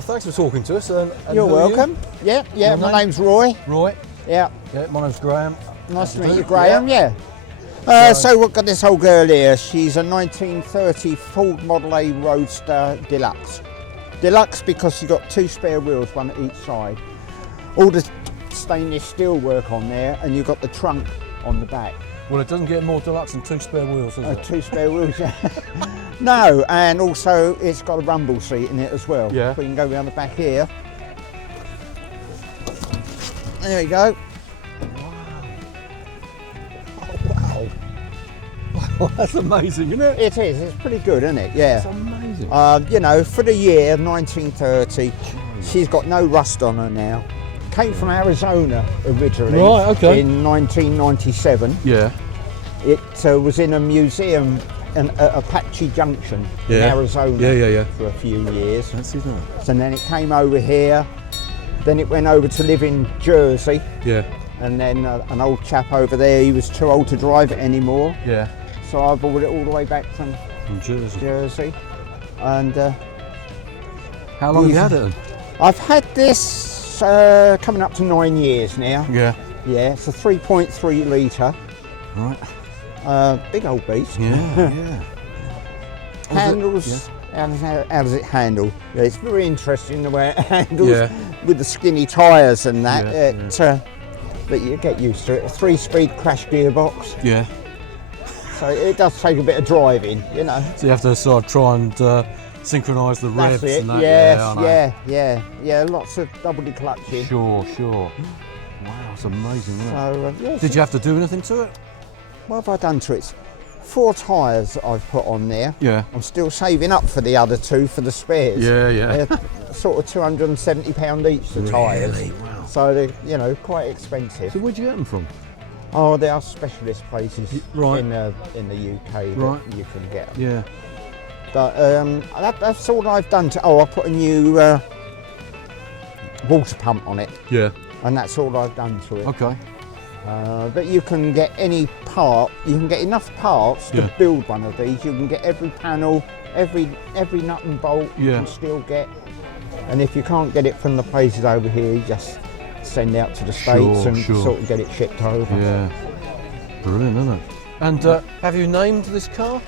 Well, thanks for talking to us. And You're welcome. Yeah, Your my name? name's Roy. Roy. Yeah, Yeah, my name's Graham. nice to How do meet you you, do? Graham. Yeah. So we've got this old girl here. She's a 1930 Ford Model A Roadster Deluxe. Deluxe because she's got 2 spare wheels, one at each side. All the stainless steel work on there, and you've got the trunk on the back. Well, it doesn't get more deluxe than 2 spare wheels, does it? 2 spare wheels, yeah. No, and also it's got a rumble seat in it as well. Yeah. We can go around the back here. There we go. Wow, that's amazing, isn't it? It is. It's pretty good, isn't it? Yeah. It's amazing. You know, for the year 1930, she's got no rust on her now. Came from Arizona originally. Right, okay. In 1997. Yeah. It was in a museum at Apache Junction in Yeah. Arizona Yeah. for a few years. Fancy that. And then it came over here. Then it went over to live in Jersey. Yeah. And then an old chap over there, he was too old to drive it anymore. Yeah. So I brought it all the way back from From Jersey. Jersey. And How long have you had it then? I've had this coming up to 9 years now. Yeah. Yeah, it's a 3.3 litre. Right. Big old beast. Yeah. Handles. How does it handle? Yeah, it's very interesting the way it handles with the skinny tyres and that. But you get used to it. A 3-speed crash gearbox. Yeah. So it does take a bit of driving, you know. So you have to sort of try and synchronise the revs That's it. and that. Yes, yeah. Lots of double clutching. Sure. Wow, it's amazing, isn't it? So Did you have to do anything to it? what have I done to it? 4 tyres that I've put on there. Yeah. I'm still saving up for the other 2 for the spares. Yeah. They're sort of £270 each, the tyres. Really? Wow. So they're, quite expensive. So where'd you get them from? Oh, there are specialist places Right. in the UK Right. that you can get them. Yeah. But that's all I've done to. Oh, I put a new water pump on it, Yeah. and that's all I've done to it. Okay. But you can get any part. You can get enough parts to build one of these. You can get every panel, every nut and bolt. You can still get. And if you can't get it from the places over here, you just send out to the States and sort of get it shipped over. Yeah. Brilliant, isn't it? And have you named this car?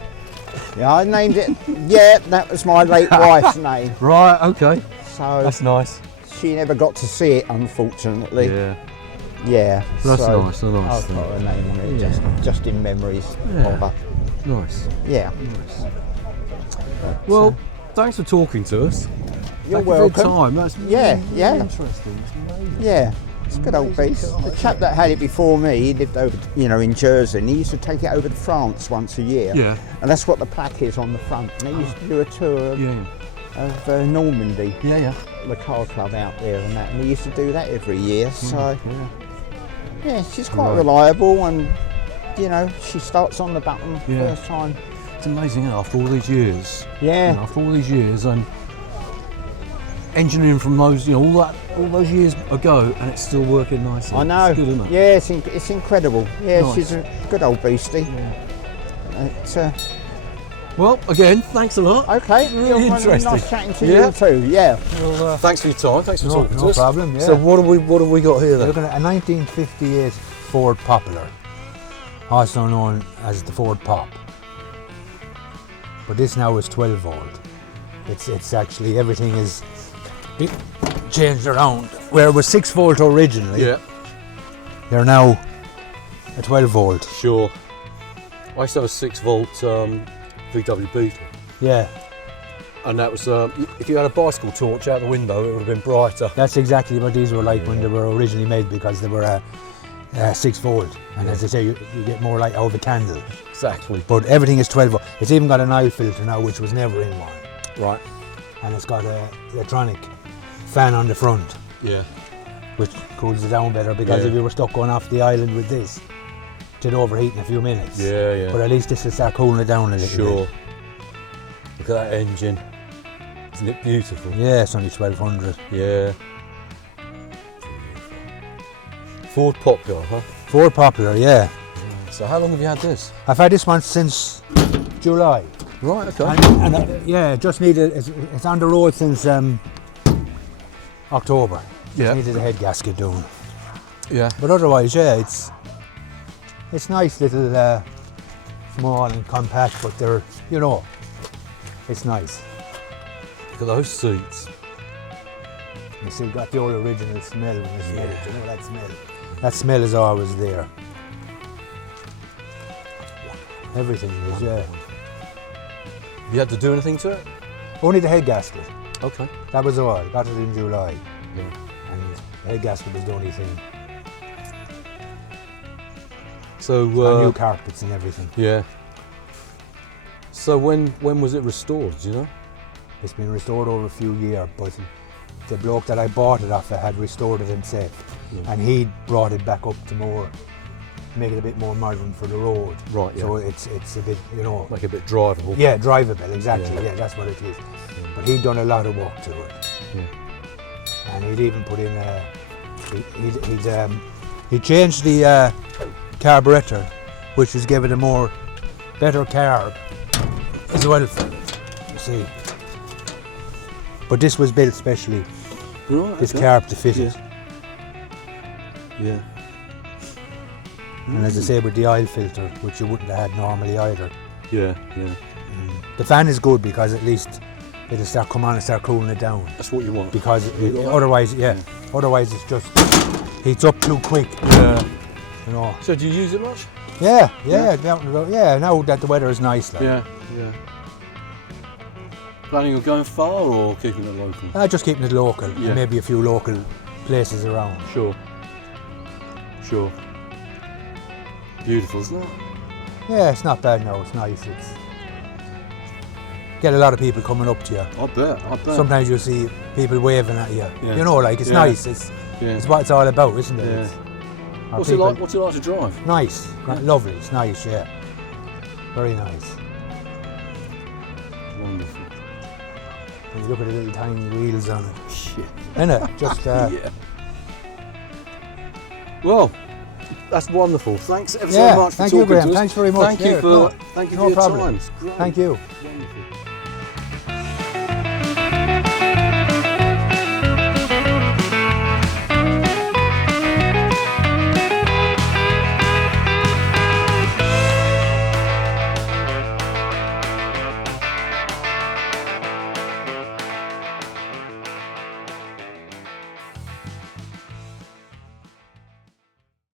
Yeah, I named it. Yeah, that was my late wife's name. Right. Okay. So That's nice. she never got to see it, unfortunately. Yeah. Yeah. That's so nice. That's nice. I've put her name on it, just in memories of her. Nice. Yeah. Well, thanks for talking to us. You're Thank you for your welcome. time. That's Yeah, really yeah. interesting. It's amazing. Yeah. It's a good old beast. The chap that had it before me, he lived over, in Jersey, and he used to take it over to France once a year. Yeah. And that's what the plaque is on the front. And he used to do a tour of Normandy, Yeah. the car club out there and that. And he used to do that every year. So, yeah, she's quite reliable, and, she starts on the button first time. It's amazing, isn't it, after all these years. Yeah. After all these years, and engineering from those, all those years ago, and it's still working nicely. I know. It's good, isn't it? Yeah, it's incredible. Yeah, Nice. she's a good old beastie. Well, again, thanks a lot. Okay, Really interesting. Nice chatting to you too. Yeah. Well, thanks for your time. Thanks for talking to us. No problem. Yeah. So what have we got here You're then? looking at a 1958 Ford Popular, also known as the Ford Pop. But this now is 12 volt. It's actually everything is changed around. Where it was 6 volt originally, Yeah. they're now a 12 volt. Sure. I used to have a 6-volt VW Beetle, Yeah, and that was if you had a bicycle torch out the window, it would have been brighter. that's exactly what these were like when they were originally made, because they were 6 volt. And as I say, you get more light out of the candle. Exactly. But everything is 12 volt. It's even got an oil filter now, which was never in one. Right. And it's got an electronic fan on the front, Yeah. which cools it down better, because if you were stuck going off the island with this, it'd overheat in a few minutes. Yeah. But at least this will start cooling it down a little Sure. bit. Look at that engine. Isn't it beautiful? Yeah, it's only 1200. Yeah. Ford Popular, huh? Ford Popular, yeah. So how long have you had this? I've had this one since July. Right, okay. And just needed, it's on the road since October. Yeah. Needed a head gasket done. Yeah. But otherwise, yeah, it's nice little, small and compact, but they're, you know, it's nice. Look at those seats. You still got the old original smell when you smell it. You know that smell. That smell is always there. Everything is, yeah. You had to do anything to it? Only the head gasket. Okay. That was all. Got it in July. Yeah. And the head gasket was the only thing. So And new carpets and everything. yeah. So when was it restored? Do you know? It's been restored over a few years, but the bloke that I bought it off had restored it himself, Yeah. and he brought it back up to make it a bit more modern for the road. Right. Yeah. So it's a bit, you know, Like a bit drivable. yeah, drivable, exactly. Yeah. Yeah, that's what it is. But he'd done a lot of work to it, Yeah. and he'd even put in he changed the carburettor, which has given a better carb as well. You see. But this was built specially, Right. this okay. carb to fit it. Yeah. And as I say, with the oil filter, which you wouldn't have had normally either. Yeah. Yeah. The fan is good because at least it'll start come on and start cooling it down. That's what you want. Because otherwise, otherwise it's just heats up too quick. Yeah. You know. So do you use it much? Yeah. Now that the weather is nice, like. Yeah. Planning on going far or keeping it local? Just keeping it local, Yeah. and maybe a few local places around. Sure. Beautiful, isn't it? Yeah, it's not bad now. It's nice. Get a lot of people coming up to you. I bet. Sometimes you'll see people waving at you. Yeah. You know, like it's Yeah. nice. It's what it's all about, isn't it? Yeah. Our What's it like to drive? Nice, lovely. It's nice, yeah. Very nice. Wonderful. And you look at the little tiny wheels on it. Shit. Isn't it? Just Yeah. Well, that's wonderful. Thanks ever so yeah. much for Thank talking you, Graham. to us. Thanks very much. Thank you Yeah, for your no problem. time. It's great. Thank you. Wonderful.